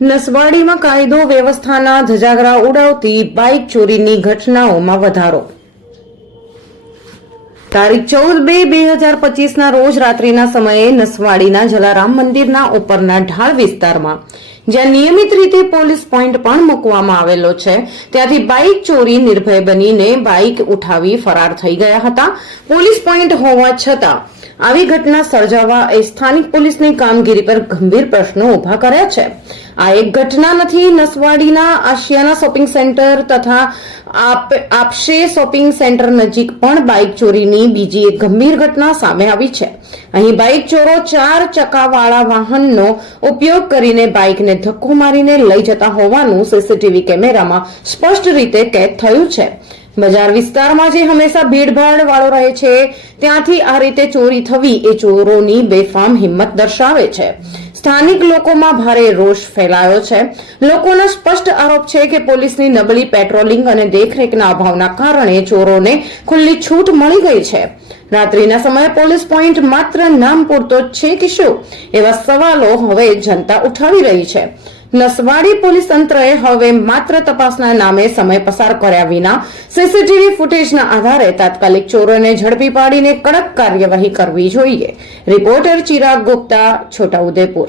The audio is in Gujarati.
નસવાડીમાં કાયદો વ્યવસ્થાના ધજાગરા ઉડાવતી બાઇક ચોરીની ઘટનાઓમાં વધારો. તારીખ 14/2/2025 રોજ રાત્રિના સમયે નસવાડીના જલારામ મંદિરના ઉપરના ઢાળ વિસ્તારમાં, જ્યાં નિયમિત રીતે પોલીસ પોઈન્ટ પણ મૂકવામાં આવેલો છે, ત્યાંથી બાઇક ચોરી નિર્ભય બનીને બાઇક ઉઠાવી ફરાર થઈ ગયા હતા. પોલીસ પોઈન્ટ હોવા છતાં આવી ઘટના સર્જાવા એ સ્થાનિક પોલીસની કામગીરી પર ગંભીર પ્રશ્નો ઉભા કર્યા છે. આ એક ઘટના નથી. નસવાડીના આશિયાના શોપિંગ સેન્ટર તથા આપશે શોપિંગ સેન્ટર નજીક પણ બાઇક ચોરીની બીજી એક ગંભીર ઘટના સામે આવી છે. અહીં બાઇક ચોરો 4 ચાકાવાળા વાહનનો ઉપયોગ કરીને બાઇકને ધક્કો મારીને લઈ જતા હોવાનું સીસીટીવી કેમેરામાં સ્પષ્ટ રીતે કેદ થયું છે. બજાર વિસ્તારમાં જે હંમેશા ભીડભાડ વાળો રહે છે, ત્યાંથી આ રીતે ચોરી થવી એ ચોરોની બેફામ હિંમત દર્શાવે છે. સ્થાનિક લોકોમાં ભારે રોષ ફેલાયો છે. લોકોનો સ્પષ્ટ આરોપ છે કે પોલીસની નબળી પેટ્રોલિંગ અને દેખરેખના અભાવના કારણે ચોરોને ખુલ્લી છૂટ મળી ગઈ છે. રાત્રિના સમયે પોલીસ પોઈન્ટ માત્ર નામ પૂરતો જ છે કે શું, એવા સવાલો હવે જનતા ઉઠાવી રહી છે. નસવાડી પોલીસ તંત્રએ હવે માત્ર તપાસના નામે સમય પસાર કર્યા વિના સીસીટીવી ફૂટેજના આધારે તાત્કાલિક ચોરોને ઝડપી પાડીને કડક કાર્યવાહી કરવી જોઈએ. રિપોર્ટર ચિરાગ ગુપ્તા, છોટાઉદેપુર.